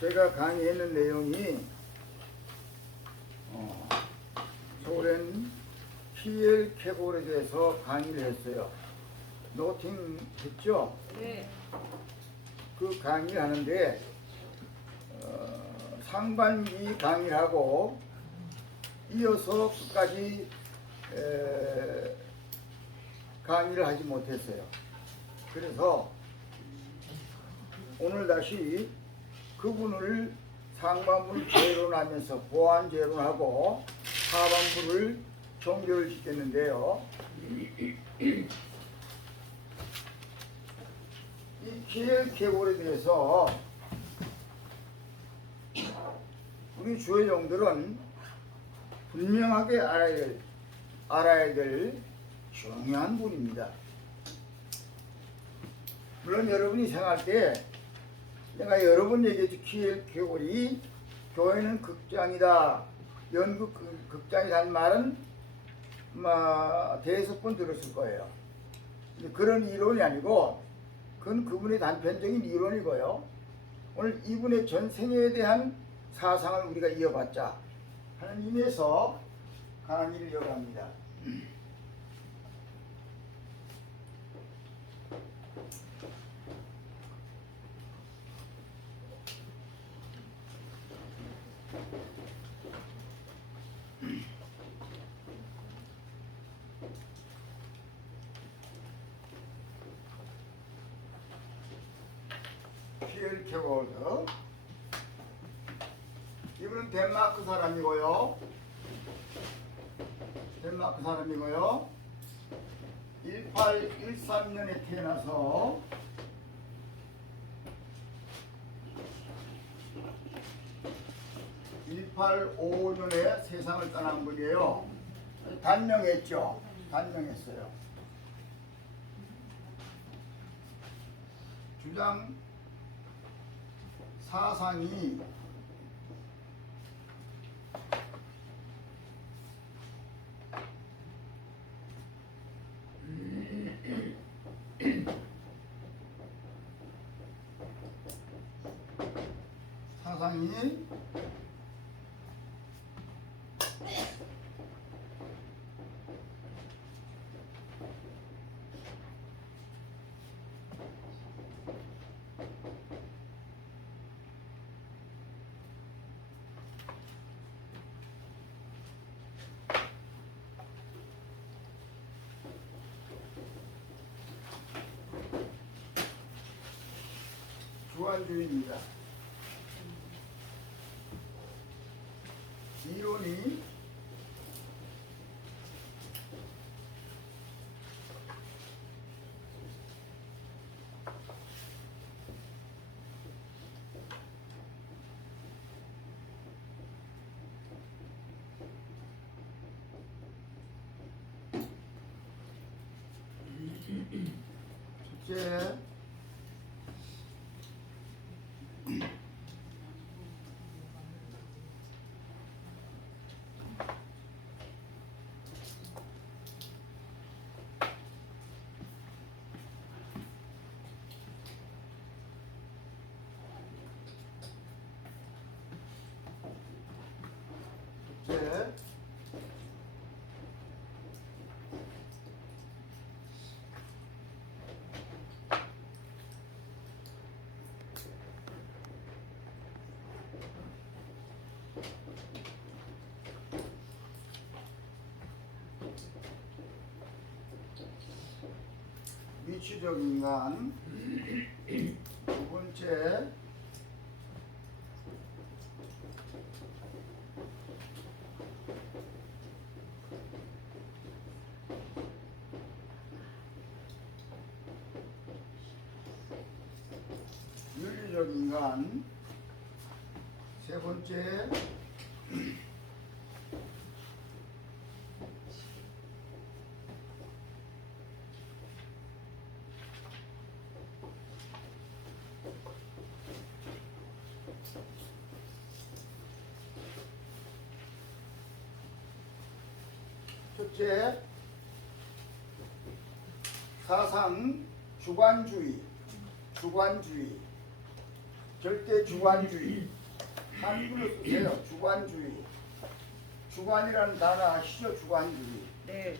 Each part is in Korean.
제가 강의했는 내용이 소련 피엘 케골에 대해서 강의를 했어요. 노팅 했죠? 네. 그 강의를 하는데 상반기 강의를 하고 이어서 끝까지 강의를 하지 못했어요. 그래서 오늘 다시 그분을 상반부를 재론하면서 보완 재론하고 하반부를 종결시켰는데요. 이 피엘 케골에 대해서 우리 주요 용들은 분명하게 알아야 될 중요한 분입니다. 물론 여러분이 생각할 때 내가 여러 번 얘기했죠. 피엘 케골이 교회는 극장이다, 연극 극장이라는 말은 대여섯 번 들었을 거예요. 근데 그런 이론이 아니고 그건 그분의 단편적인 이론이고요. 오늘 이분의 전생에 대한 사상을 우리가 이어받자 하는 의미에서 강의를 이어갑니다. 피엘 케골드, 이분은 덴마크 사람이고요. 1813년에 태어나서 1855년에 세상을 떠난 분이에요. 단명했죠. 단명했어요. 주장 사상이 주관주의입니다. 이론이 첫째, 위치적 인간. 두 번째, 윤리적 인간. 세 번째, 첫째, 사상 주관주의. 절대 주관주의. 한글로 쓰세요. 주관주의. 주관이라는 단어 아시죠? 주관주의. 네.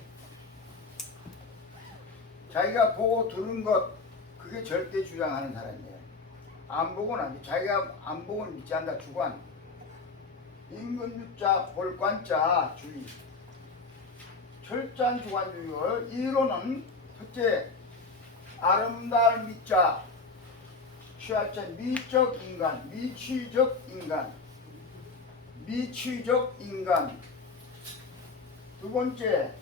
자기가 보고 들은 것 그게 절대 주장하는 사람이에요. 안 보고는 안 돼. 자기가 안 보고는 믿지 않는다. 주관. 임금유자 볼관자 주의. 철저한 주관주의를 이론은 첫째 아름다울 미자 취할자 미적 인간, 미취적 인간, 미취적 인간. 두 번째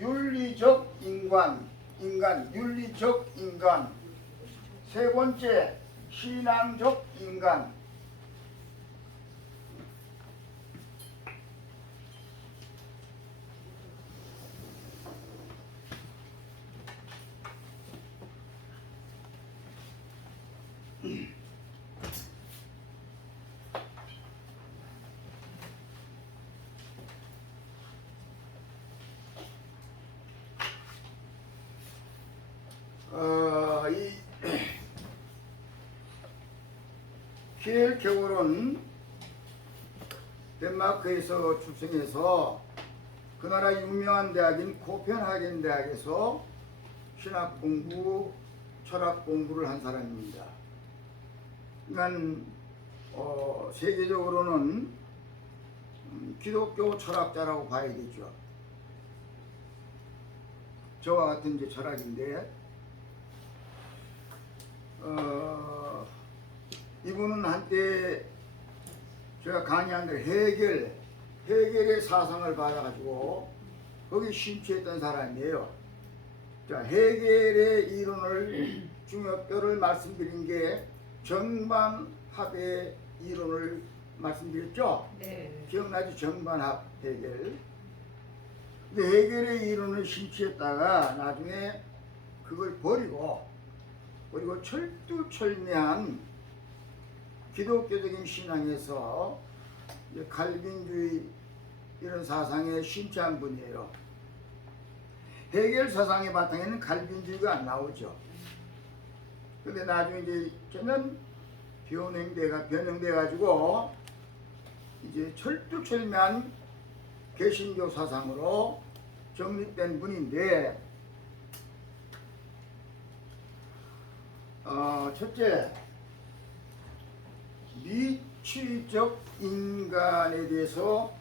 윤리적 인간, 윤리적 인간. 세 번째 신앙적 인간. 이 키엘케골은 덴마크에서 출생해서 그 나라 유명한 대학인 코펜하겐 대학에서 신학 공부, 철학 공부를 한 사람입니다. 그러니까 세계적으로는 기독교 철학자라고 봐야 되죠. 저와 같은 이제 철학인데, 이분은 한때 제가 강의한 대로 해겔의 사상을 받아가지고 거기 심취했던 사람이에요. 자, 해겔의 이론을 중요뼈를 말씀드린 게 정반합의 이론을 말씀드렸죠? 네. 기억나지? 정반합 해겔. 근데 해겔의 이론을 심취했다가 나중에 그걸 버리고 철두철미한 기독교적인 신앙에서 칼빈주의 이런 사상에 심취한 분이에요. 해겔 사상의 바탕에는 칼빈주의가 안 나오죠. 근데 나중에 이제 저는 변형돼 가지고 이제 철두철미한 개신교 사상으로 정립된 분인데, 첫째 미취적 인간에 대해서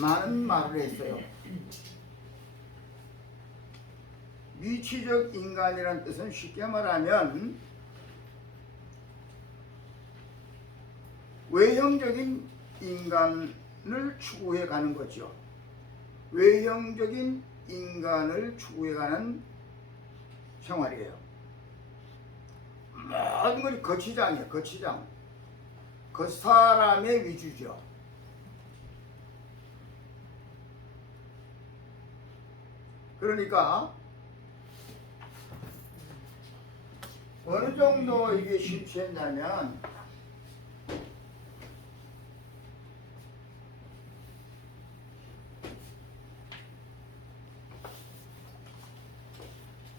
많은 말을 했어요. 미취적 인간이라는 뜻은 쉽게 말하면 외형적인 인간을 추구해 가는 거죠. 외형적인 인간을 추구해 가는 생활이에요. 모든 것이 거치장이에요. 거치장. 그 사람의 위주죠. 그러니까 어느 정도 이게 심취했냐면,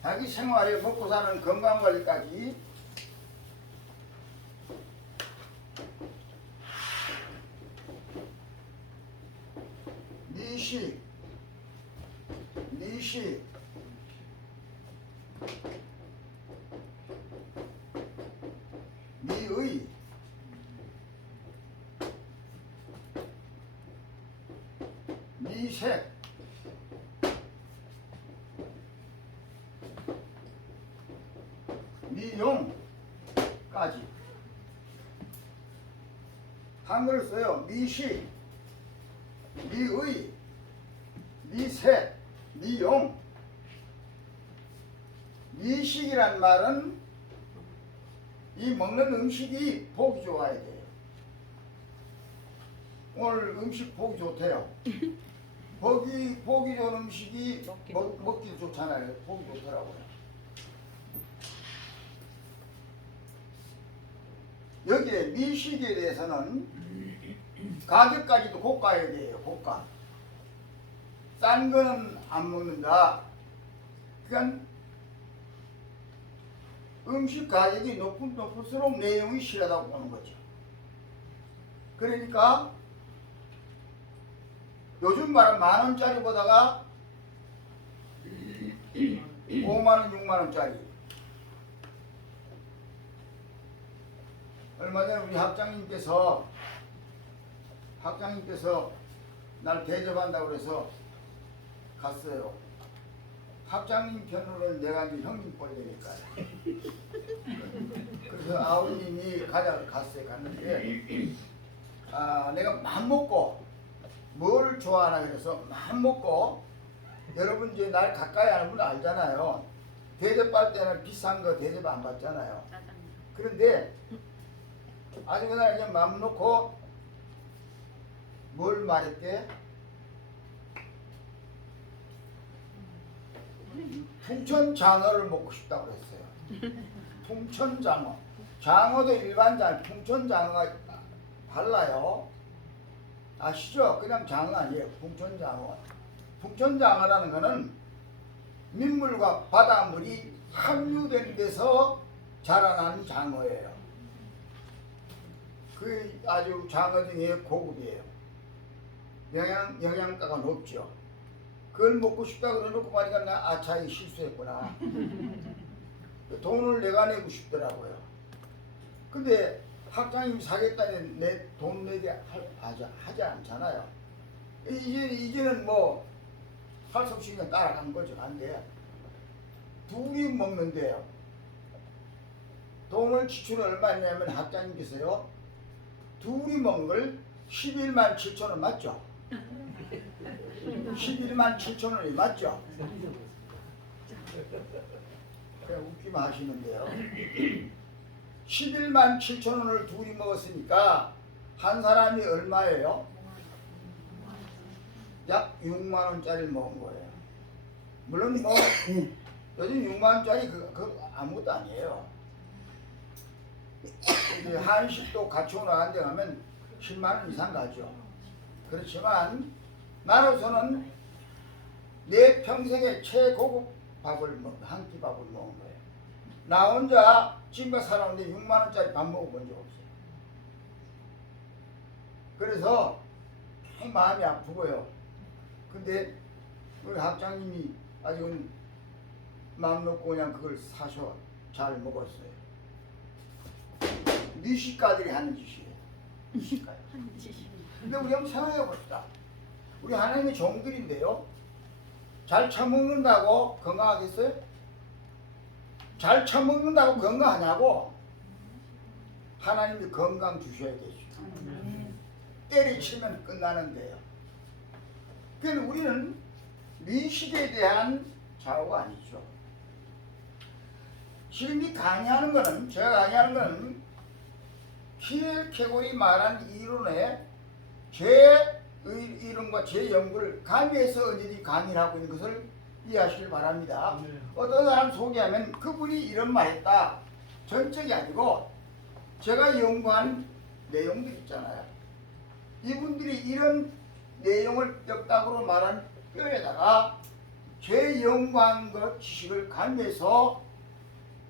자기 생활에 먹고 사는 건강관리까지 미식, 미의, 미색, 미용까지 한글을 써요. 미식, 미의, 미색, 미용. 미식이란 말은 이 먹는 음식이 보기 좋아야 돼요. 오늘 음식 보기 좋대요. 보기 좋은 음식이 먹기도 좋잖아요. 보기 좋더라고요. 여기에 미식에 대해서는 가격까지도 고가여야 돼요. 고가. 싼 거는 안 먹는다. 그러니까 음식 가격이 높을수록 내용이 실하다고 보는 거죠. 그러니까 요즘 말은 10,000원짜리보다가 5만원, 6만원짜리. 얼마 전에 우리 학장님께서 날 대접한다고 그래서 갔어요. 학장님 편으로는 내가 이제 형님 꼴 되니까. 그래서 아버님이 갔어요. 갔는데, 내가 맘 먹고, 뭘 좋아하나 그래서 맘 먹고, 여러분 이제 날 가까이 하는 분 알잖아요. 대접할 때는 비싼 거 대접 안 받잖아요. 그런데, 아주 그날 그냥 맘 놓고, 뭘 말했대? 풍천장어를 먹고 싶다고 그랬어요. 풍천장어. 장어도 일반 장어, 풍천장어가 달라요. 아시죠? 그냥 장어 아니에요. 풍천장어. 풍천장어라는 거는 민물과 바닷물이 함유된 데서 자라나는 장어예요. 그 아주 장어 중에 고급이에요. 영양가가 높죠. 그걸 먹고 싶다 그러놓고 보니까 나 아차이 실수했구나. 돈을 내가 내고 싶더라고요. 근데 학장님 사겠다니 내 돈 내게 하지 않잖아요. 이제는 뭐 할 수 없이 그냥 따라간 거죠. 안 돼. 둘이 먹는데요. 돈을 지출을 얼마 했냐면 학장님께서요. 둘이 먹는 걸 11만 7천 원 맞죠? 11만 7천 원이 맞죠? 그냥 웃기만 하시는데요. 11만 7천 원을 둘이 먹었으니까 한 사람이 얼마예요? 약 6만 원짜리를 먹은 거예요. 물론 뭐 요즘 6만 원짜리 그 아무것도 아니에요. 이제 한식도 같이 오는 데 가면 10만 원 이상 가죠. 그렇지만 나로서는 내 평생에 최고급 밥을 한 끼 밥을 먹은 거예요. 나 혼자 지금까지 살았는데 6만 원짜리 밥 먹어본 적 없어요. 그래서 마음이 아프고요. 근데 우리 학장님이 아직은 마음 놓고 그냥 그걸 사셔 잘 먹었어요. 미식가들이 하는 짓이에요. 미식가. 근데 우리 한번 생각해 봅시다. 우리 하나님의 종들인데요. 잘 처먹는다고 건강하겠어요? 잘 처먹는다고 건강하냐고? 하나님이 건강 주셔야 되죠. 때리치면 끝나는데요. 그러니까 우리는 미식에 대한 좌우가 아니죠. 지금 이 강의하는 거는, 제가 강의하는 거는 키엘케고리 말한 이론에 제 이론과 제 연구를 가미해서 언제든지 강의를 하고 있는 것을 이해하시길 바랍니다. 어떤 사람 소개하면 그분이 이런 말 했다. 전적이 아니고 제가 연구한 내용들 있잖아요. 이분들이 이런 내용을 뼈다구로 말한 뼈에다가 제 연구한 것 지식을 가미해서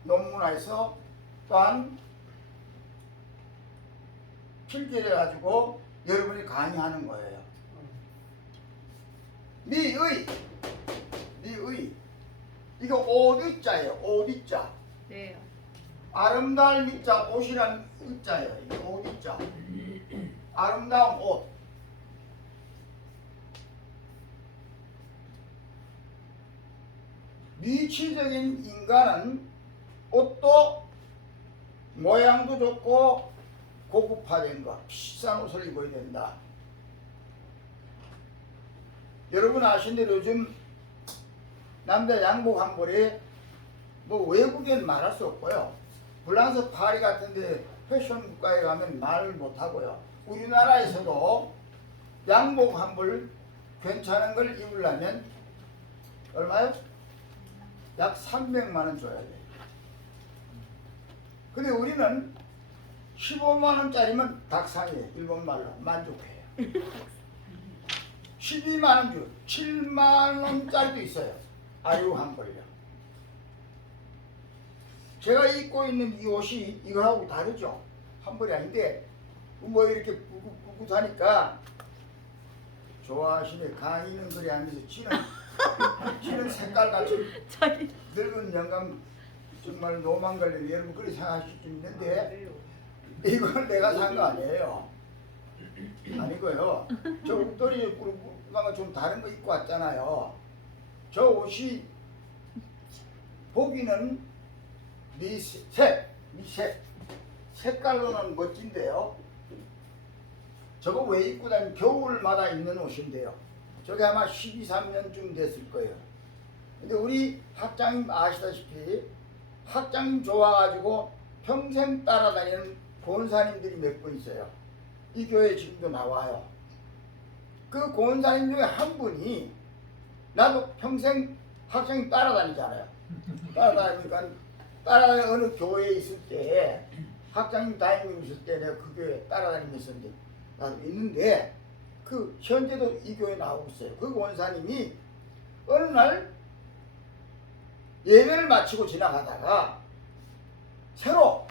논문화해서 또한 필기를 해가지고 여러분이 강의하는 거예요. 미의 이거 오디자예요. 오디자. 네. 아름다울 미자 옷이란 의자예요. 이게 오디자. 아름다운 옷. 미치적인 인간은 옷도 모양도 좋고 고급화된 거, 비싼 옷을 입어야 된다. 여러분 아시는 대로 요즘 남자 양복 한 벌에 뭐 외국엔 말할 수 없고요. 프랑스 파리 같은데 패션 국가에 가면 말을 못하고요. 우리나라에서도 양복 한 벌 괜찮은 걸 입으려면 얼마요? 약 300만 원 줘야 돼요. 근데 우리는 15만 원짜리면 닭상이에요. 일본 말로 만족해요. 12만 원 주, 7만 원짜리도 있어요. 아유 한 벌요. 제가 입고 있는 이 옷이 이거하고 다르죠. 한 벌이 아닌데 뭐 이렇게 꿋꿋하니까 좋아하시네. 강의는 그래 하면서 지는 색깔같이 자기 늙은 영감 정말 노만 걸려 여러분 그렇게 생각하실 수 있는데 이걸 내가 산 거 아니에요. 아니고요. 저 옷들이 꿀꿀한 좀 다른 거 입고 왔잖아요. 저 옷이 보기는 미색 색깔로는 멋진데요. 저거 왜 입고 다니면 겨울마다 입는 옷인데요. 저게 아마 12, 13년쯤 됐을 거예요. 근데 우리 학장님 아시다시피 학장님 좋아가지고 평생 따라다니는 권사님들이 몇 분 있어요. 이 교회 지금도 나와요. 그 권사님 중에 한 분이 나도 평생 학장님 따라다니잖아요. 따라다니니까 어느 교회에 있을 때 학장님 담임님 있을 때 내가 그 교회 따라다니면서 이제 나도 있는데 그 현재도 이 교회 나오고 있어요. 그 권사님이 어느 날 예배를 마치고 지나가다가 새로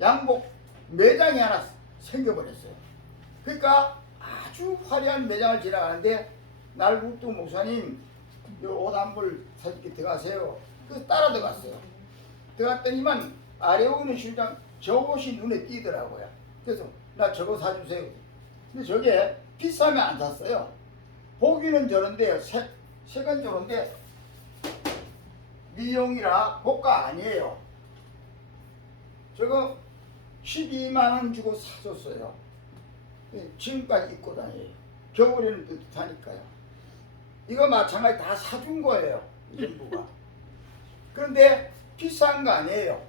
양복 매장이 하나 생겨버렸어요. 그러니까 아주 화려한 매장을 지나가는데 날 묻고 목사님 옷 한 벌 사줄게 들어가세요. 그래서 따라 들어갔어요. 들어갔더니만 아래 오는 실장 저 옷이 눈에 띄더라고요. 그래서 나 저거 사주세요. 근데 저게 비싸면 안 샀어요. 보기는 저런데요. 색은 저런데 미용이라 고가 아니에요. 저거 12만원 주고 사줬어요. 지금까지 입고 다녀요. 겨울에는 뜨뜻하니까요. 이거 마찬가지 다 사준 거예요. 전부가. 그런데 비싼 거 아니에요.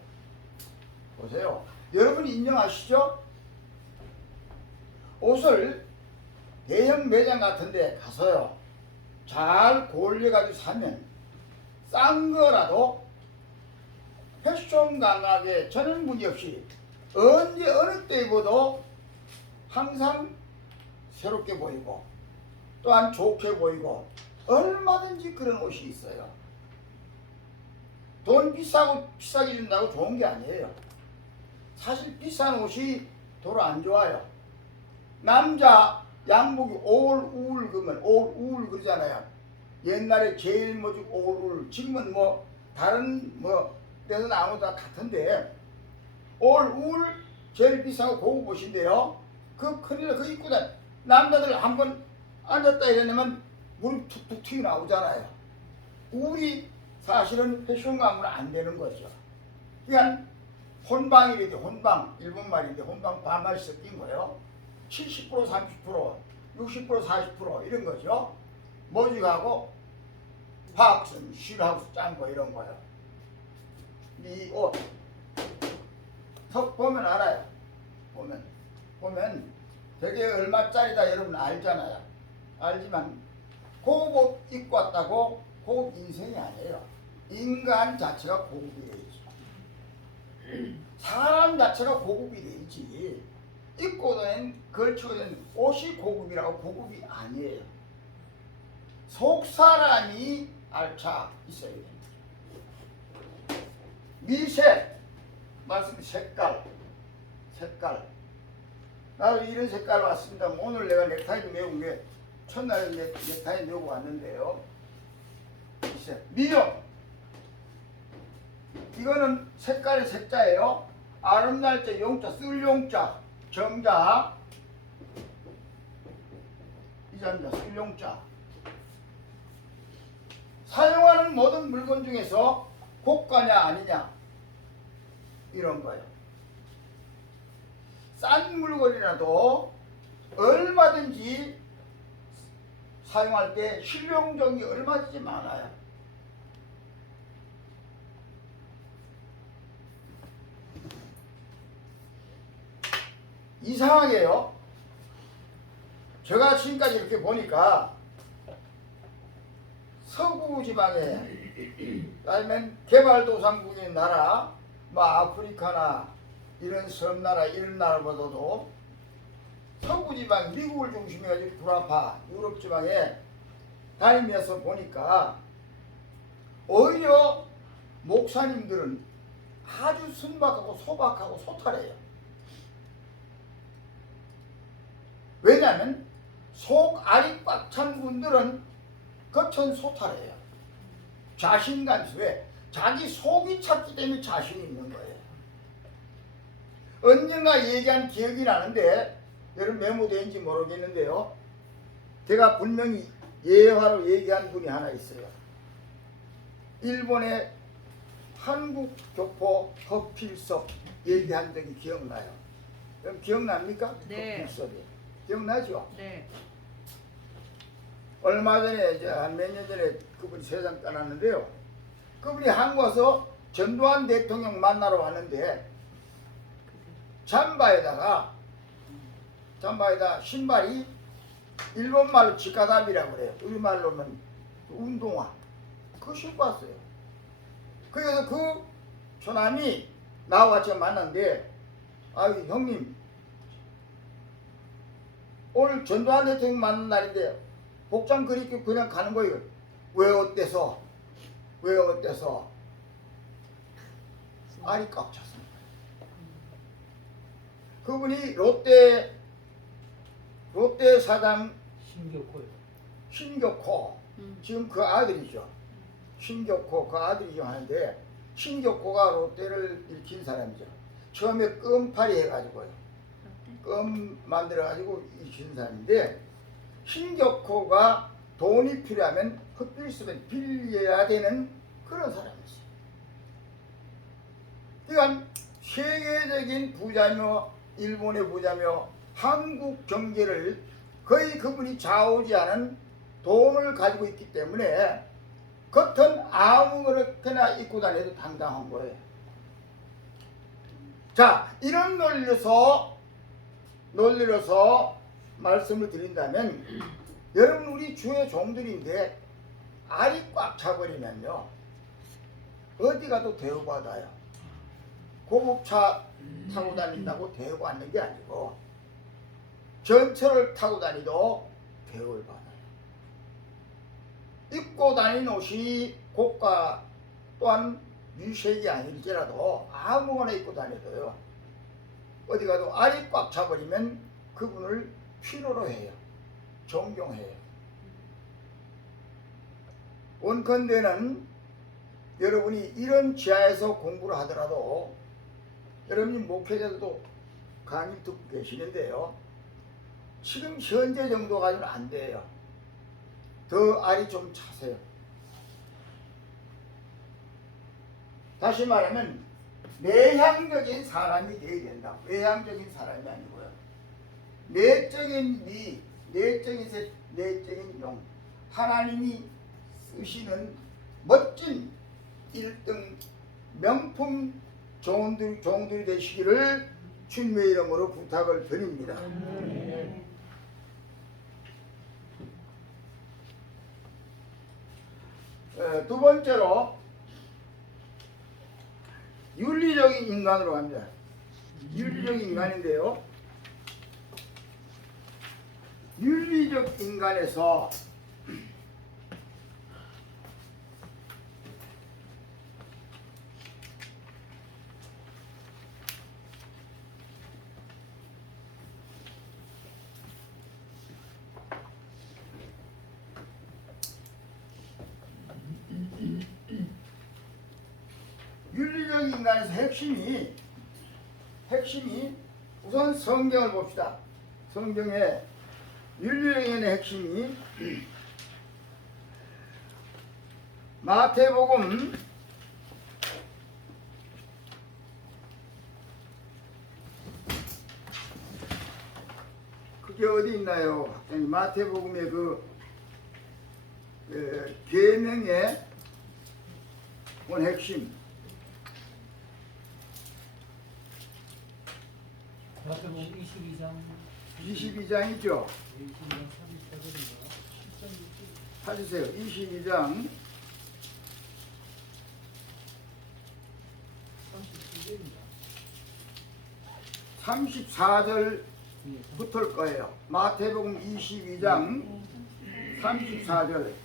보세요. 여러분 인정하시죠? 옷을 대형 매장 같은 데 가서요. 잘 고려가지고 사면 싼 거라도 패션 감각에 저는 문제없이 언제 어느 때 입어도 항상 새롭게 보이고 또한 좋게 보이고 얼마든지 그런 옷이 있어요. 돈 비싸게 준다고 좋은 게 아니에요. 사실 비싼 옷이 도로 안 좋아요. 남자 양복이 올울 그러면 올울 그러잖아요. 옛날에 제일 뭐지 올울 지금은 뭐 다른 뭐 데서는 아무도 다 같은데 올울 제일 비싸고 고급 옷인데요. 그 큰일 그 입고 다니 남자들 한번 앉았다 이러면 무릎 툭툭 튀어나오잖아요. 울이 사실은 패션 가면 안 되는 거죠. 그냥 혼방이래 혼방 일본 말인데 혼방 반말 섞인 거예요. 70% 30% 60% 40% 이런 거죠. 모직하고 박슨 쉴하우스 짠 거 이런 거예요. 이 옷 턱 보면 알아요. 보면 되게 얼마짜리다 여러분 알잖아요. 알지만 고급 옷 입고 왔다고 고급 인생이 아니에요. 인간 자체가 고급이 되지. 사람 자체가 고급이 되지. 입고 다니는 걸치고 다니는 옷이 고급이라고 고급이 아니에요. 속 사람이 알차 있어야 됩니다. 미색 말씀 색깔 나도 이런 색깔 왔습니다. 오늘 내가 넥타이도 메운 게 첫날에 넥타이 메고 왔는데요. 미용 이거는 색깔의 색자예요. 아름다울 때 용자 쓸 용자 정자 이자입니다. 쓸 용자 사용하는 모든 물건 중에서 고가냐 아니냐 이런 거예요. 싼 물건이라도 얼마든지 사용할 때 실용적이 얼마든지 많아요. 이상하게요. 제가 지금까지 이렇게 보니까 서구 지방에 아니면 개발도상국인 나라 뭐 아프리카나 이런 섬나라 이런 나라보다도 서구 지방 미국을 중심으로 해가지고 불아파 유럽 지방에 다니면서 보니까 오히려 목사님들은 아주 순박하고 소박하고 소탈해요. 왜냐하면 속 알이 꽉 찬 분들은 겉은 소탈해요. 자신감, 왜? 자기 속이 찼기 때문에 자신이 있는 거예요. 언젠가 얘기한 기억이 나는데 여러분 메모되는지 모르겠는데요. 제가 분명히 예화로 얘기한 분이 하나 있어요. 일본의 한국 교포 허필섭 얘기한 적이 기억나요. 여러분 기억납니까? 네. 허필섭이. 기억나죠? 네. 얼마 전에 이제 한 몇 년 전에 그분이 세상 떠났는데요. 그분이 한국 와서 전두환 대통령 만나러 왔는데 잠바에다 신발이 일본말로 지카답이라고 그래요. 우리말로는 운동화. 그거 신고 왔어요. 그래서 그 처남이 나와 같이 만났는데, 아유 형님 오늘 전두환 대통령 만난 날인데 복장 그렇게 그냥 가는 거예요. 왜 어때서? 왜 어때서? 알이 꽉 찼습니다. 그분이 롯데 사장 신격호 지금 그 아들이죠. 신격호 그 아들이죠 하는데, 신격호가 롯데를 일으킨 사람이죠. 처음에 껌파리 해가지고요. 껌 만들어가지고 일으킨 사람인데, 신격호가 돈이 필요하면 헛빌수면 빌려야 되는 그런 사람이었어요. 그러니까 세계적인 부자며 일본의 부자며 한국 경제를 거의 그분이 좌우지하는 돈을 가지고 있기 때문에 겉은 아무거나 입고 다녀도 당당한 거예요. 자, 이런 논리로서 말씀을 드린다면, 여러분 우리 주의 종들인데 알이 꽉 차버리면요 어디 가도 대우받아요. 고급차 타고 다닌다고 대우받는 게 아니고 전철을 타고 다니도 대우를 받아요. 입고 다니는 옷이 고가 또한 유색이 아닐지라도 아무거나 입고 다녀도요 어디 가도 알이 꽉 차버리면 그분을 필요로 해요. 존경해요. 원컨대는 여러분이 이런 지하에서 공부를 하더라도, 여러분이 목회자들도 강의 듣고 계시는데요, 지금 현재 정도 가지고는 안 돼요. 더 알이 좀 차세요. 다시 말하면 내향적인 사람이 되어야 된다. 외향적인 사람이 아니고요. 내적인 미, 내적인 색, 내적인 용, 하나님이 쓰시는 멋진 1등 명품 종들이 되시기를 주님의 이름으로 부탁을 드립니다. 두 번째로 윤리적인 인간으로 갑니다. 윤리적인 인간인데요, 윤리적 인간에서 윤리적 인간에서 핵심이 우선 성경을 봅시다. 성경에 윤리적 인간의 핵심이 마태복음 '그게 어디 있나요? 마태복음의 계명의 핵심. 마태복음 22장 22장이죠. 22장 34절인가? 찾으세요. 22장 34절부터일 거예요. 마태복음 22장 34절.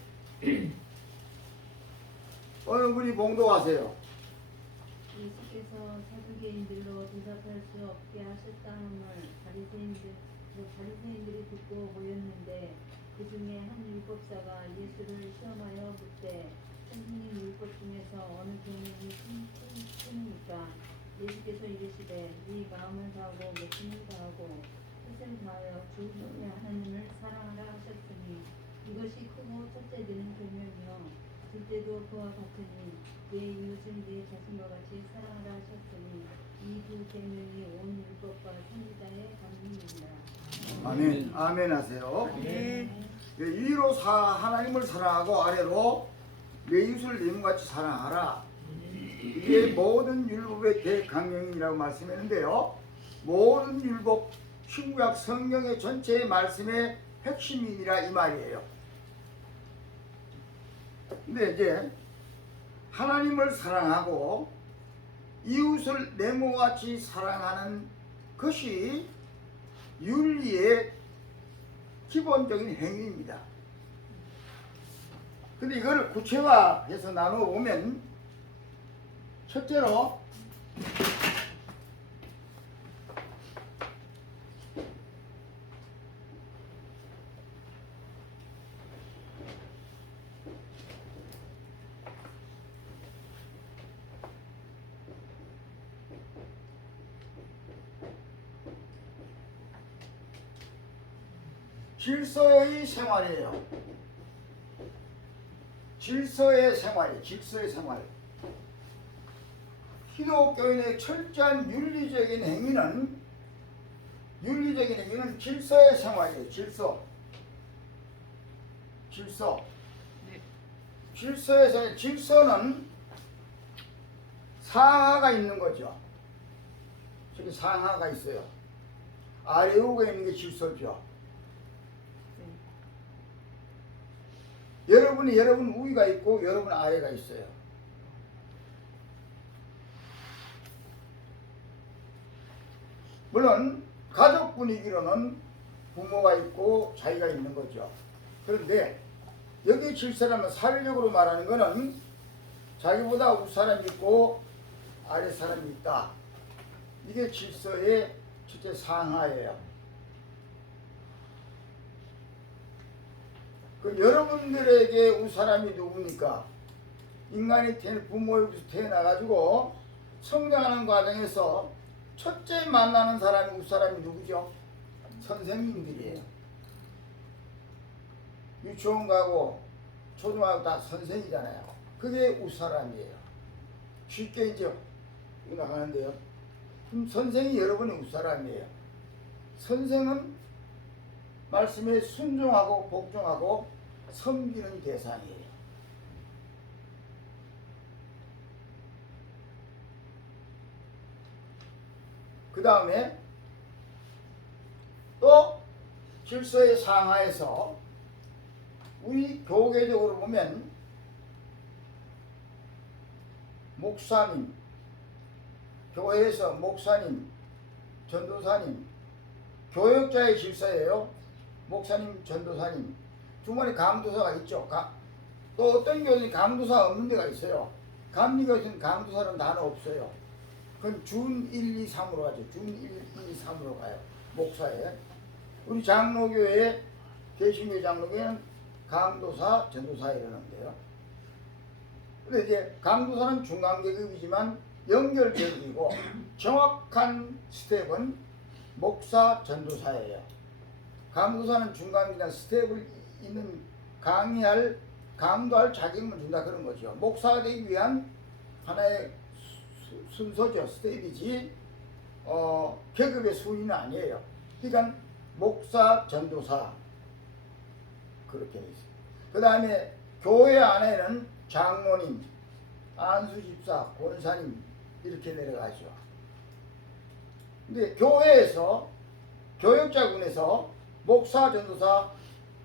어느 분이 봉독하세요. 예수께서 사두개인들로 대답할 수 없게 하셨다는 말 바리새인들의 바리새인들이 듣고 모였는데 그 중에 한 율법사가 예수를 시험하여 묻되 선생님 율법 중에서 어느 계명이 크니까? 예수께서 이르시되 네 마음을 다하고 목숨을 다하고 뜻을 다하여 주 너의 하나님을 사랑하라 하셨으니 이것이 크고 첫째 되는 계명이요 둘째도 그와 같으니 내 이웃을 내 자신과 같이 사랑하라 하셨으니 이 두 계명이 온 율법과 선지자의 강림이니라. 아멘. 아멘 하세요. 네. 위로 하나님을 사랑하고 아래로 내 이웃을 내 몸같이 사랑하라. 이게 모든 율법의 대강령이라고 말씀했는데요. 모든 율법 신구약 성경의 전체의 말씀의 핵심이니라 이 말이에요. 근데 이제 하나님을 사랑하고 이웃을 내 몸같이 사랑하는 것이 윤리의 기본적인 행위입니다. 근데 이걸 구체화해서 나누어 보면 첫째로 질서의 생활이에요. 질서의 생활. 기독교인의 철저한 윤리적인 행위는 질서의 생활이에요. 질서. 질서의 생활. 질서는 상하가 있는 거죠. 저기 상하가 있어요. 아래우가 있는 게 질서죠. 여러분 위가 있고 여러분 아래가 있어요. 물론 가족 분위기로는 부모가 있고 자기가 있는 거죠. 그런데 여기 질서라면 사회적으로 말하는 것은 자기보다 윗사람이 있고 아랫사람이 있다. 이게 질서의 첫째 상하예요. 그 여러분들에게 윗사람이 누굽니까? 인간이 부모에게서 태어나가지고 성장하는 과정에서 첫째 만나는 사람이 윗사람이 누구죠? 선생님들이에요. 유치원 가고 초등학교 다 선생이잖아요. 그게 윗사람이에요. 쉽게 이제 나가는데요. 그럼 선생이 여러분의 윗사람이에요. 선생은 말씀에 순종하고 복종하고 섬기는 대상이에요. 그 다음에 또 질서의 상하에서 우리 교계적으로 보면 목사님, 교회에서 목사님, 전도사님, 교역자의 질서예요. 목사님, 전도사님, 중간에 감도사가 있죠. 또 어떤 교회는 감도사 없는 데가 있어요. 감리교회는 감도사는 단어 없어요. 그건 준 1, 2, 3으로 가죠. 준 1, 2, 3으로 가요. 목사에. 우리 장로교회, 개신교 장로교회는 감도사, 전도사 이러는데요. 근데 이제 감도사는 중간계급이지만 연결계급이고 정확한 스텝은 목사, 전도사예요. 감도사는 중간이나 스텝을 있는 강도할 자격을 준다 그런 거죠. 목사가 되기 위한 하나의 순서죠. 스텝이지 계급의 순위는 아니에요. 그러니까 목사, 전도사 그렇게 돼 있어요. 그 다음에 교회 안에는 장로님, 안수집사, 권사님 이렇게 내려가죠. 근데 교회에서 교역자군에서 목사, 전도사,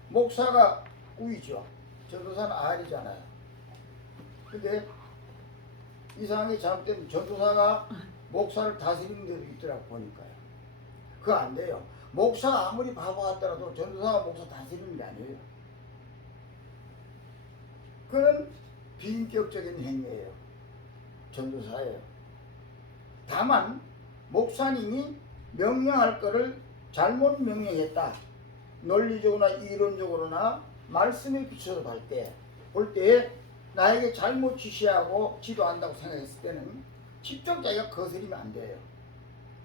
목사가 우이죠. 전도사는 아래잖아요. 근데 이상하게 잘못된 전도사가 목사를 다스리는 데도 있더라고 보니까요. 그거 안 돼요. 목사가 아무리 바보 같더라도 전도사가 목사 다스리는 게 아니에요. 그건 비인격적인 행위예요. 전도사예요. 다만 목사님이 명령할 거를 잘못 명령했다. 논리적으로나 이론적으로나 말씀에 비춰서 볼 때 나에게 잘못 지시하고 지도한다고 생각했을 때는 직접 자기가 거스리면 안 돼요.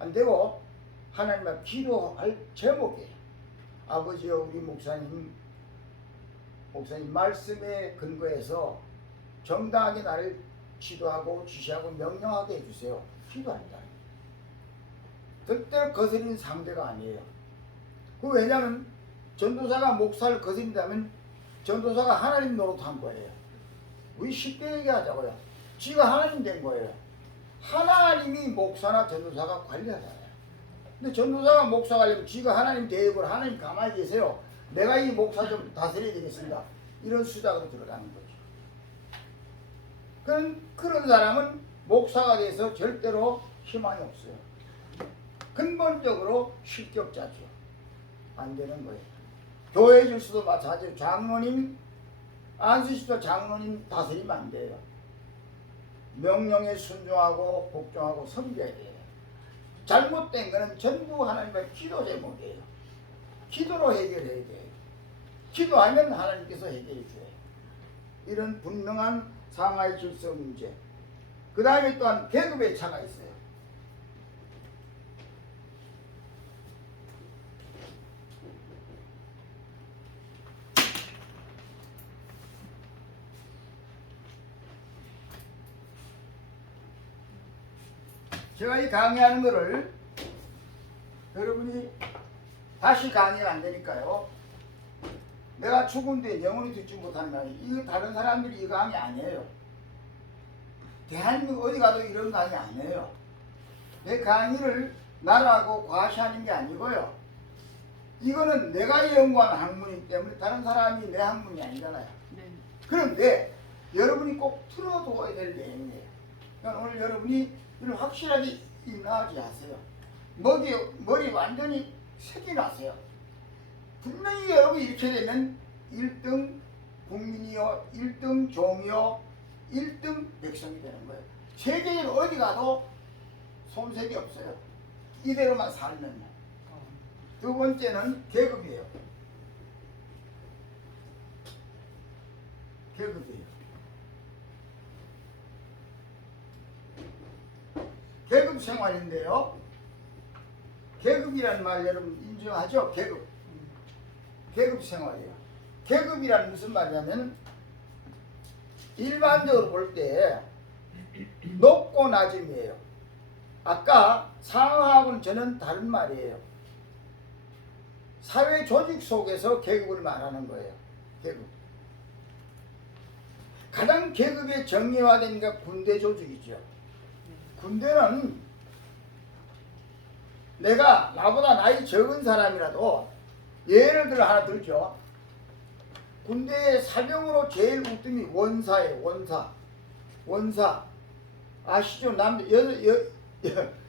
안 되고 하나님 앞에 기도할 제목이에요. 아버지여, 우리 목사님 말씀에 근거해서 정당하게 나를 지도하고 지시하고 명령하게 해주세요. 기도한다. 절대로 거스리는 상대가 아니에요. 왜냐하면 전도사가 목사를 거스린다면 전도사가 하나님 노릇한 거예요. 우리 쉽게 얘기하자고요. 지가 하나님 된 거예요. 하나님이 목사나 전도사가 관리하잖아요. 근데 전도사가 목사 관리하면 지가 하나님 대역으로 하나님 가만히 계세요. 내가 이 목사 좀 다스려야 되겠습니다. 이런 수작으로 들어가는 거죠. 그런 사람은 목사가 돼서 절대로 희망이 없어요. 근본적으로 실격자죠. 안 되는 거예요. 교회 질서도 마찬가지로 장로님, 안수집사 장로님 다스리면 안 돼요. 명령에 순종하고 복종하고 섬겨야 돼요. 잘못된 거는 전부 하나님의 기도 제목이에요. 기도로 해결해야 돼요. 기도하면 하나님께서 해결해 줘요. 이런 분명한 상하의 질서 문제. 그 다음에 또한 계급의 차가 있어요. 제가 이 강의하는 거를 여러분이 다시 강의가 안 되니까요. 내가 죽은 뒤에 영원히 듣지 못하는 강의. 이거 다른 사람들이 이 강의 아니에요. 대한민국 어디 가도 이런 강의 아니에요. 내 강의를 나라고 과시하는 게 아니고요. 이거는 내가 연구한 학문이기 때문에 다른 사람이 내 학문이 아니잖아요. 네. 그런데 여러분이 꼭 틀어둬야 될 내용이에요. 그러니까 오늘 여러분이 이걸 확실하게 임나하게 하세요. 머리 완전히 색이 나세요. 분명히 여러분이 이렇게 되면 1등 국민이요, 1등 종이요, 1등 백성이 되는 거예요. 세계적으로 어디 가도 손색이 없어요. 이대로만 살면. 두 번째는 계급이에요. 계급이에요. 계급 생활인데요. 계급이라는 말 여러분 인정하죠? 계급 생활이에요. 계급이란 무슨 말이냐면 일반적으로 볼 때 높고 낮음이에요. 아까 상하하고는 전혀 다른 말이에요. 사회 조직 속에서 계급을 말하는 거예요. 계급. 가장 계급의 정리화된 게 군대 조직이죠. 군대는 내가 나보다 나이 적은 사람이라도 예를 들어 하나 들죠. 군대의 사병으로 제일 우뜸이 원사예요. 원사. 아시죠?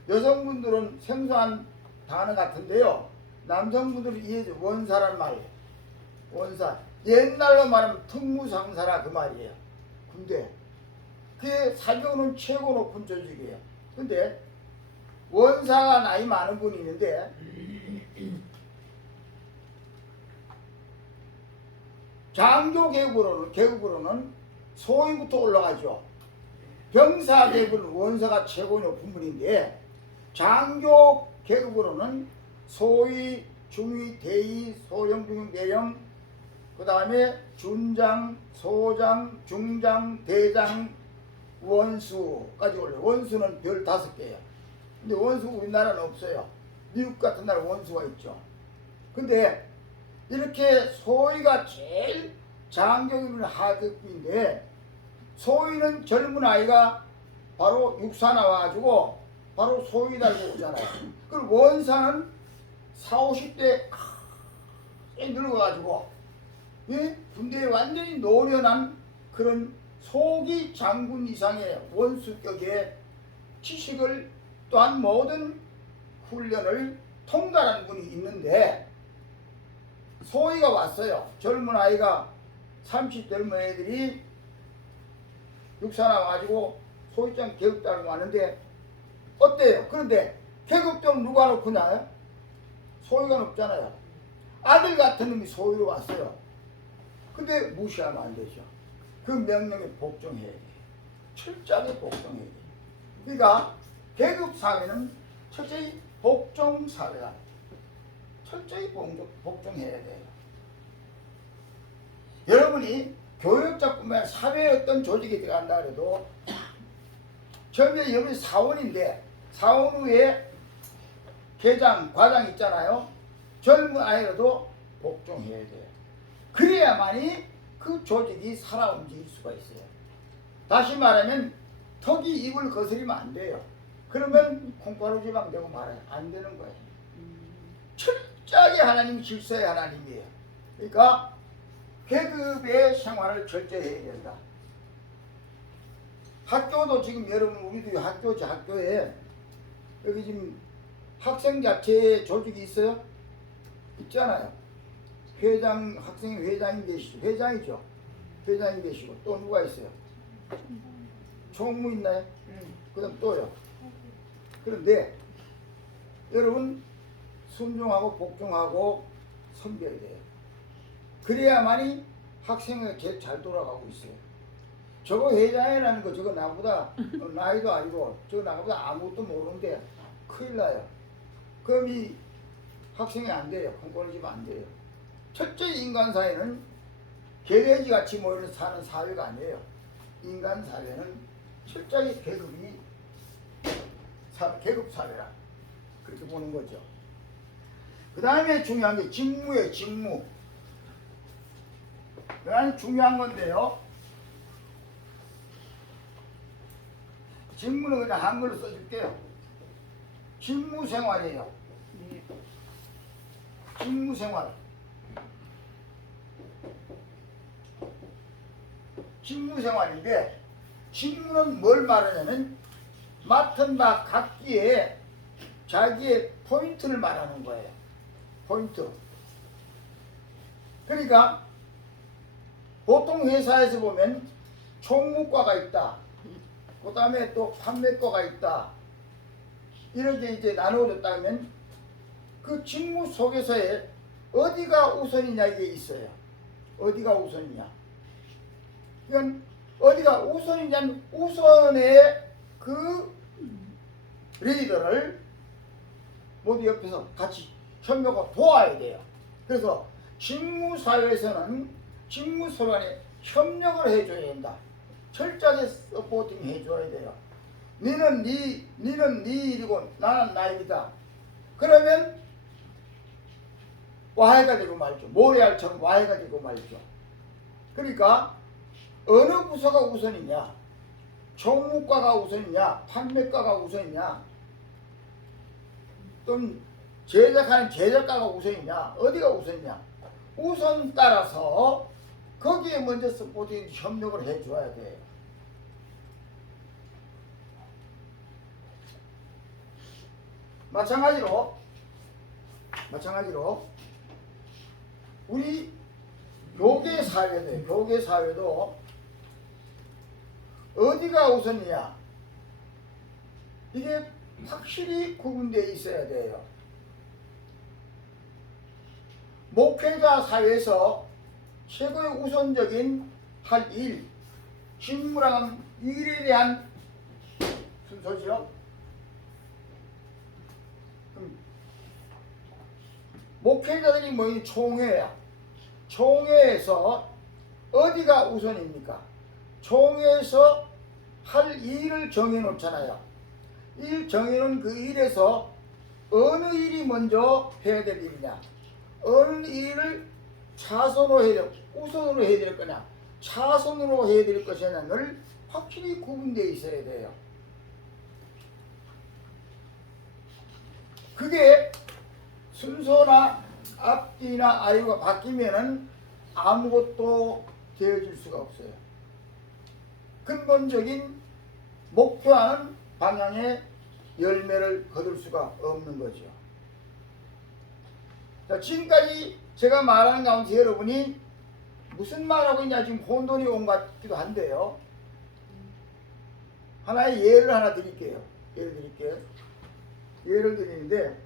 여성분들은 생소한 단어 같은데요. 남성분들은 이해죠. 원사란 말이에요. 원사. 옛날로 말하면 특무상사라 그 말이에요. 군대. 그게 사병은 최고 높은 조직이에요. 근데 원사가 나이 많은 분이 있는데 장교 계급으로는 소위부터 올라가죠. 병사 계급은 원사가 최고 높은 분인데 장교 계급으로는 소위, 중위, 대위, 소령, 중령, 대령, 그 다음에 준장, 소장, 중장, 대장, 원수까지 올라요. 원수는 별 5개예요. 근데 원수 우리나라는 없어요. 미국 같은 나라 원수가 있죠. 근데 이렇게 소위가 제일 장교급은 하급인데 소위는 젊은 아이가 바로 육사 나와가지고 바로 소위 달고 오잖아요. 그리고 원사는 40, 50대 늙어가지고 군대에 완전히 노련한 그런 소기 장군 이상의 원수격의 지식을 또한 모든 훈련을 통달한 분이 있는데 소위가 왔어요. 젊은 아이가 30 젊은 애들이 육사 나와가지고 소위장 계급 따르고 왔는데 어때요? 그런데 계급점 누가 놓고 나요? 소유가 높잖아요. 아들 같은 놈이 소유로 왔어요. 근데 무시하면 안 되죠. 그 명령에 복종해야 돼. 철저하게 복종해야 돼. 그러니까 계급 사회는 철저히 복종 사회다. 철저히 복종해야 돼요. 여러분이 교육자뿐만 아니라 사회의 어떤 조직에 들어간다 그래도 처음에 여기 사원인데 사원 후에 회장, 과장 있잖아요. 젊은 아이라도 복종해야 돼요. 그래야만이 그 조직이 살아 움직일 수가 있어요. 다시 말하면 턱이 입을 거스리면 안 돼요. 그러면 콩가루 지방 되고 말아요. 안 되는 거예요. 철저하게 하나님 질서의 하나님이에요. 그러니까 계급의 생활을 철저히 해야 된다. 학교도 지금 여러분 우리도 학교지 학교에 여기 지금 학생 자체의 조직이 있어요? 있잖아요. 회장, 학생이 회장이 계시죠. 회장이죠. 회장이 계시고 또 누가 있어요? 총무 있나요? 그 다음 또요. 그런데 여러분 순종하고 복종하고 섬겨야 돼요. 그래야만이 학생이 제일 잘 돌아가고 있어요. 저거 회장이라는 거 저거 나보다 나이도 아니고 저거 나보다 아무것도 모르는데 큰일 나요. 그럼 이 학생이 안 돼요. 공권해지면 안 돼요. 철저히 인간 사회는 개돼지 같이 모여서 사는 사회가 아니에요. 인간 사회는 철저히 계급 사회라 그렇게 보는 거죠. 그 다음에 중요한 게 직무예요. 직무. 그다음 중요한 건데요. 직무는 그냥 한글로 써줄게요. 직무생활이에요. 직무생활. 직무생활인데 직무는 뭘 말하냐면 맡은 바 각기에 자기의 포인트를 말하는 거예요. 포인트. 그러니까 보통 회사에서 보면 총무과가 있다. 그 다음에 또 판매과가 있다. 이렇게 이제 나누어졌다면 그 직무 속에서의 어디가 우선이냐 이게 있어요. 어디가 우선이냐. 이건 어디가 우선이냐면 우선의 그 리더를 모두 옆에서 같이 협력하고 도와야 돼요. 그래서 직무사회에서는 직무서 간에 협력을 해줘야 된다. 철저하게 서포팅 해줘야 돼요. 니는 네 일이고 나는 나 일이다. 그러면 와해가 되고 말죠. 모래알처럼 와해가 되고 말죠. 그러니까 어느 부서가 우선이냐, 총무과가 우선이냐, 판매과가 우선이냐, 또는 제작하는 제작과가 우선이냐, 어디가 우선이냐, 우선 따라서 거기에 먼저 서포팅 협력을 해줘야 돼요. 마찬가지로 우리 교계 사회도 어디가 우선이냐 이게 확실히 구분되어 있어야 돼요. 목회자 사회에서 최고의 우선적인 할 일, 직무랑은 일에 대한 순서죠. 목회자들이 모인 총회야. 총회에서 어디가 우선입니까? 총회에서 할 일을 정해놓잖아요. 일 정해놓은 그 일에서 어느 일이 먼저 해야 될 일이냐, 어느 일을 차선으로 해야 될, 우선으로 해야 될 거냐, 차선으로 해야 될 것이냐를 확실히 구분되어 있어야 돼요. 그게 순서나 앞뒤나 아래가 바뀌면은 아무것도 되어질 수가 없어요. 근본적인 목표하는 방향의 열매를 거둘 수가 없는 거죠. 자, 지금까지 제가 말하는 가운데 여러분이 무슨 말하고 있냐 지금 혼돈이 온 것 같기도 한데요. 하나의 예를 하나 드릴게요. 예를 드리는데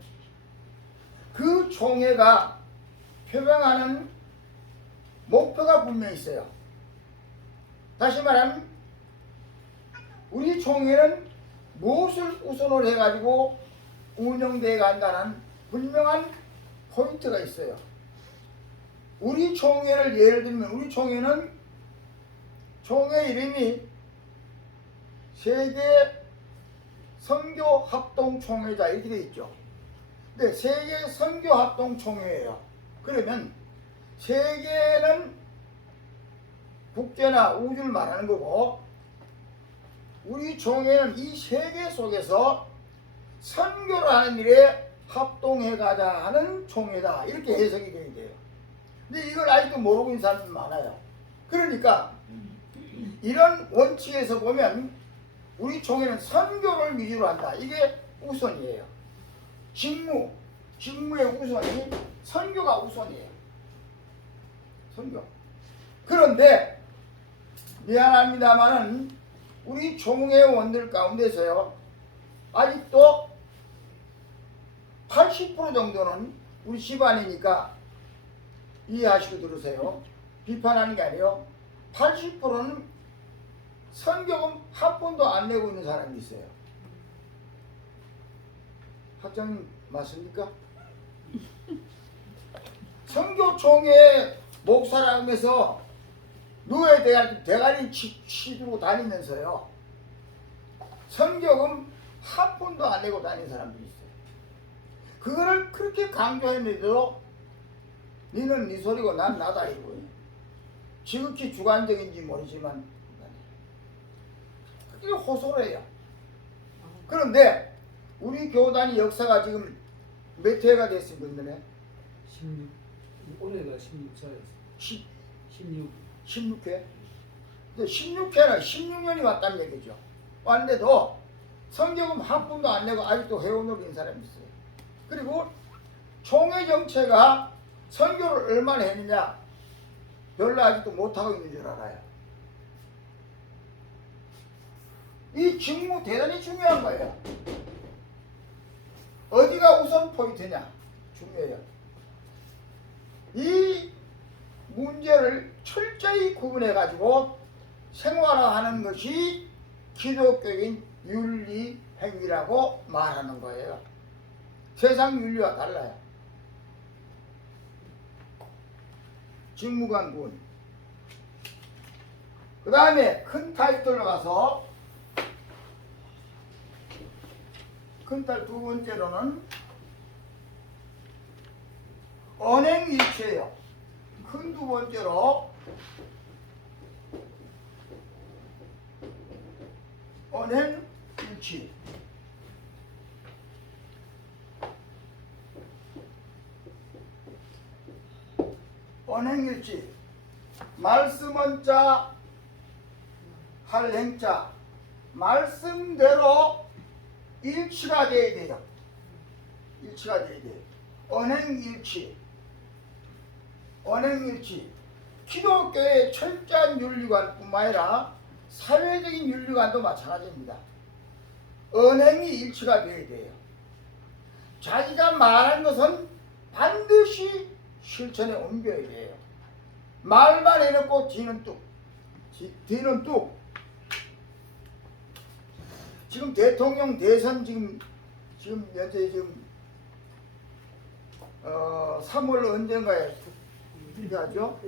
그 총회가 표명하는 목표가 분명히 있어요. 다시 말하면 우리 총회는 무엇을 우선으로 해가지고 운영되어 간다는 분명한 포인트가 있어요. 우리 총회를 예를 들면 우리 총회는 총회 이름이 세계 선교 합동 총회자 이렇게 되어 있죠. 근데 세계 선교 합동 총회예요. 그러면 세계는 국제나 우주를 말하는 거고 우리 총회는 이 세계 속에서 선교를 하는 일에 합동해 가자 하는 총회다 이렇게 해석이 돼야 돼요. 근데 이걸 아직도 모르고 있는 사람이 많아요. 그러니까 이런 원칙에서 보면 우리 총회는 선교를 위주로 한다. 이게 우선이에요. 직무의 우선이 선교가 우선이에요. 선교. 그런데 미안합니다만은 우리 총회원들 가운데서요 아직도 80% 정도는 우리 집안이니까 이해하시고 들으세요. 비판하는 게 아니에요. 80%는 선교금 한 푼도 안 내고 있는 사람이 있어요. 학장님 맞습니까? 선교총회 목사라면서 누에 대가리 치두고 다니면서요 선교금 한 푼도 안 내고 다니는 사람들이 있어요. 그거를 그렇게 강조했는데도 니는 네 소리고 난 나다 이거예요. 지극히 주관적인지 모르지만 그게 호소를 해요. 그런데 우리 교단이 역사가 지금 몇 회가 됐습니까? 16. 올해가 16차였어. 16. 16회? 16회는 16년이 왔다는 얘기죠. 왔는데도 성경은 한 푼도 안 내고 아직도 회원으로 있는 사람이 있어요. 그리고 총회 정체가 선교를 얼마나 했느냐 별로 아직도 못하고 있는 줄 알아요. 이 직무 대단히 중요한 거예요. 어디가 우선 포인트냐 중요해요. 이 문제를 철저히 구분해 가지고 생활화하는 것이 기독교인 윤리 행위라고 말하는 거예요. 세상 윤리와 달라요. 직무관군. 그 다음에 큰 타이틀로 가서 큰 타이틀 두 번째로는 언행일치예요. 큰 두 번째로 언행일치. 언행일치. 말씀은 자, 할 행자. 말씀대로 일치가 돼야 돼요. 일치가 돼야 돼요. 언행일치. 언행일치. 기독교의 철저한 윤리관뿐만 아니라 사회적인 윤리관도 마찬가지입니다. 언행이 일치가 돼야 돼요. 자기가 말한 것은 반드시 실천에 옮겨야 돼요. 말만 해놓고 뒤는 뚝. 뒤는 뚝. 지금 대통령 대선 지금 현재 3월 언젠가에 투표하죠?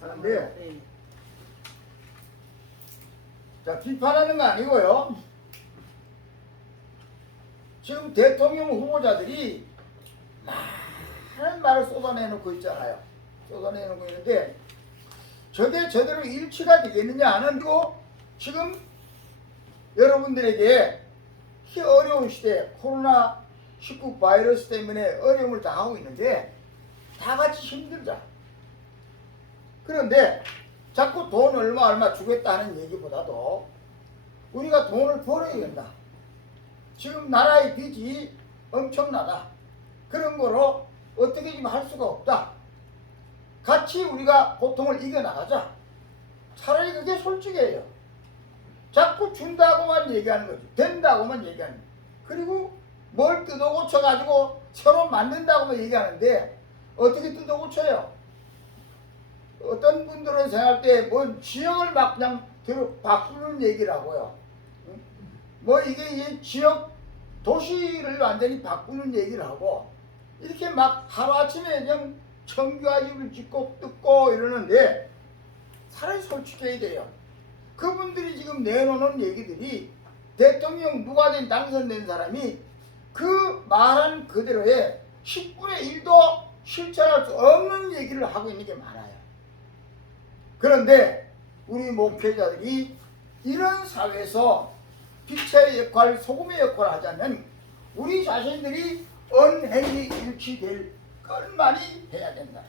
하는데 자 비판하는 거 아니고요. 지금 대통령 후보자들이 많은 말을 쏟아내놓고 있잖아요. 쏟아내놓고 있는데 저게 제대로 일치가 되겠느냐 하는 거 지금 여러분들에게 이 어려운 시대 코로나19 바이러스 때문에 어려움을 당하고 있는데 다 같이 힘들자. 그런데 자꾸 돈 얼마 주겠다 하는 얘기보다도 우리가 돈을 벌어야 된다. 지금 나라의 빚이 엄청나다. 그런 거로 어떻게 좀 할 수가 없다. 같이 우리가 고통을 이겨나가자. 차라리 그게 솔직해요. 자꾸 준다고만 얘기하는 거지. 된다고만 얘기하는 거지. 그리고 뭘 뜯어 고쳐가지고 서로 만든다고 얘기하는데 어떻게 뜯어 고쳐요? 어떤 분들은 생각할 때 뭐 지역을 막 그냥 바꾸는 얘기라고요. 응? 뭐 이게 지역 도시를 완전히 바꾸는 얘기를 하고 이렇게 막 하루아침에 그냥 청규화 집을 짓고 뜯고 이러는데 사람이 솔직해야 돼요. 그분들이 지금 내놓는 얘기들이 대통령 누가 된 당선된 사람이 그 말한 그대로의 10분의 1도 실천할 수 없는 얘기를 하고 있는 게 많아요. 그런데 우리 목회자들이 이런 사회에서 빛의 역할, 소금의 역할을 하자면 우리 자신들이 언행이 일치될 것만이 해야 된다.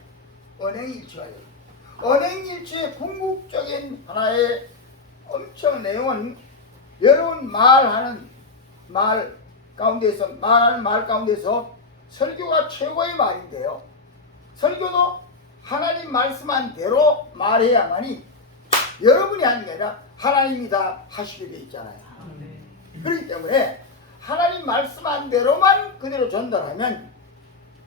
언행이 일치가 돼요. 언행일치의 궁극적인 하나의 엄청 내용은 여러분 말하는 말 가운데서 설교가 최고의 말인데요. 설교도 하나님 말씀한 대로 말해야만이 여러분이 하는 게 아니라 하나님이 다 하시게 돼 있잖아요. 그렇기 때문에 하나님 말씀한 대로만 그대로 전달하면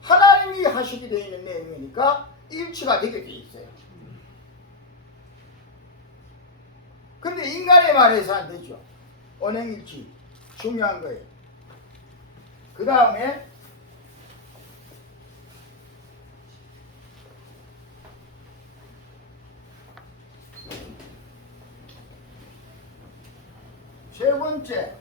하나님이 하시게 되어 있는 내용이니까 일치가 되게 돼 있어요. 그런데 인간의 말에서 안 되죠. 언행일치 중요한 거예요. 그 다음에 세 번째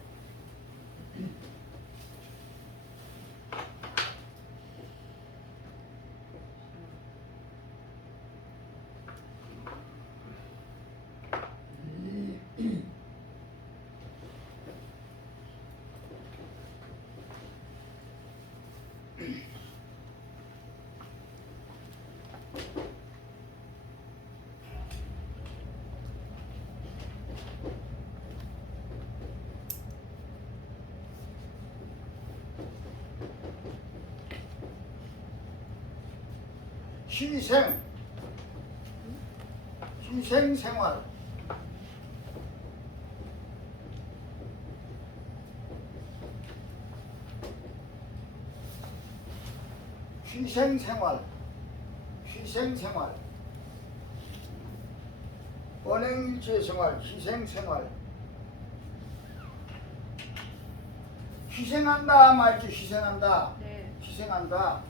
희생생활. 희생생활. 언행일치의 생활, 희생생활. 희생한다 말이죠. 희생한다. 네. 희생한다.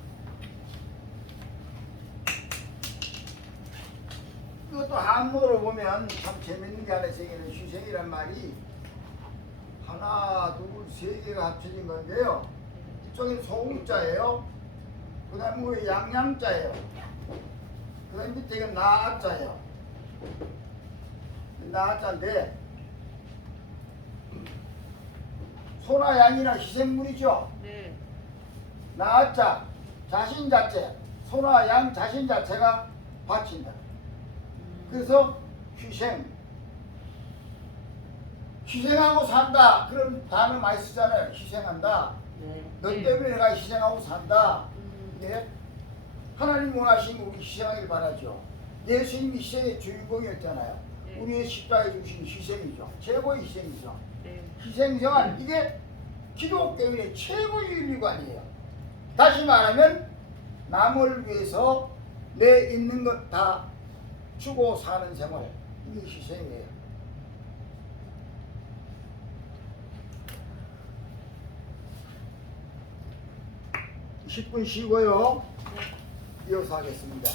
이것도 한문으로 보면 참 재밌는 게 하나 생기는 희생이란 말이 하나, 둘, 세 개가 합쳐진 건데요. 이쪽엔 소음자예요. 그 다음에 양양자예요. 그 다음에 밑에 이건 나자예요. 나자인데 소나 양이나 희생물이죠. 네. 나자 자신 자체, 소나 양 자신 자체가 바친다. 그래서 희생하고 산다. 그런 단어 많이 쓰잖아요. 희생한다. 네. 너 때문에 내가 희생하고 산다. 예? 하나님 원하시는 우리 희생하길 바라죠. 예수님이 희생의 주인공이었잖아요. 네. 우리의 십자가에 주신 희생이죠. 최고의 희생이죠. 네. 희생생활, 이게 기독교인의 최고의 윤리관이에요. 다시 말하면 남을 위해서 내 있는 것 다 주고 사는 생활, 이게 희생이에요. (10분) 쉬고요. 이어서 하겠습니다.